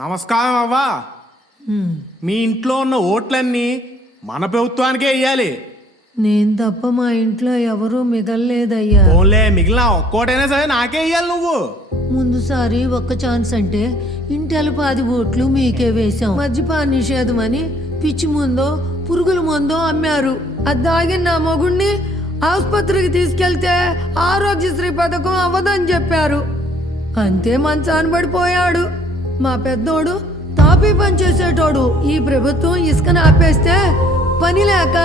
నమస్కారం అవ్వా. మీ ఇంట్లో ఉన్న ఓట్లన్నీ మన ప్రభుత్వానికే వెయ్యాలి. నేను తప్ప మా ఇంట్లో ఎవరూ మిగల్లేదయ్యా. ఓన్లే మిగిలిన ఒక్కోటైనా సరే నాకే వెయ్యాలి నువ్వు. ముందుసారి ఒక్క ఛాన్స్ అంటే ఇంటెలు 10 ఓట్లు మీకే వేశాం. మద్యపాన నిషేధం అని పిచ్చి ముందో పురుగుల ముందో అమ్మారు. అది దాగిన నా మొగుణ్ణి ఆసుపత్రికి తీసుకెళ్తే ఆరోగ్యశ్రీ పథకం అవ్వదని చెప్పారు. అంతే మంచాన పడిపోయాడు. మా పెద్దోడు తాపీ పని చేసేటోడు. ఈ ప్రభుత్వం ఇసుకను ఆపేస్తే పని లేక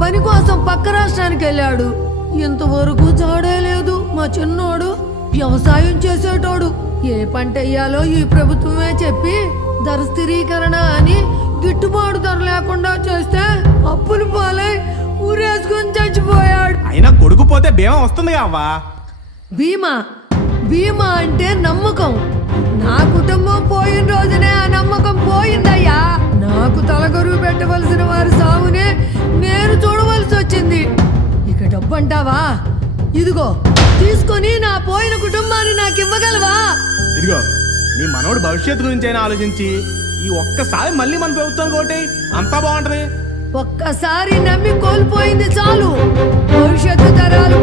పని కోసం పక్క రాష్ట్రానికి వెళ్ళాడు. ఇంతవరకు జాడే లేదు. మా చిన్నోడు వ్యవసాయం చేసేటోడు. ఏ పంట వేయాలో ఈ ప్రభుత్వమే చెప్పి ధర స్థిరీకరణ అని గిట్టుబాటు ధర లేకుండా చేస్తే అప్పులు పాలై ఊరేసుకుని చచ్చిపోయాడు. అయినా కొడుకు పోతే బీమా వస్తుంది అవ్వా. బీమా బీమా అంటే నమ్మకం. నా కుటుంబం పోయిన రోజునే ఆ నమ్మకం పోయిందయ్యా. నాకు తలగొరువు పెట్టవలసిన వారి సాగునే నేను చూడవలసి వచ్చింది. ఇక డబ్బు అంటావా? ఇదిగో తీసుకొని నా పోయిన కుటుంబాన్ని నాకు ఇవ్వగలవా? ఇదిగో నీ మనోడు భవిష్యత్తు గురించి అయినా ఆలోచించి ఈ ఒక్కసారి మళ్ళీ మన ప్రభుత్వం కోటి అంతా బాగుంటది. ఒక్కసారి నమ్మి కోల్పోయింది చాలు. భవిష్యత్తు తరాలు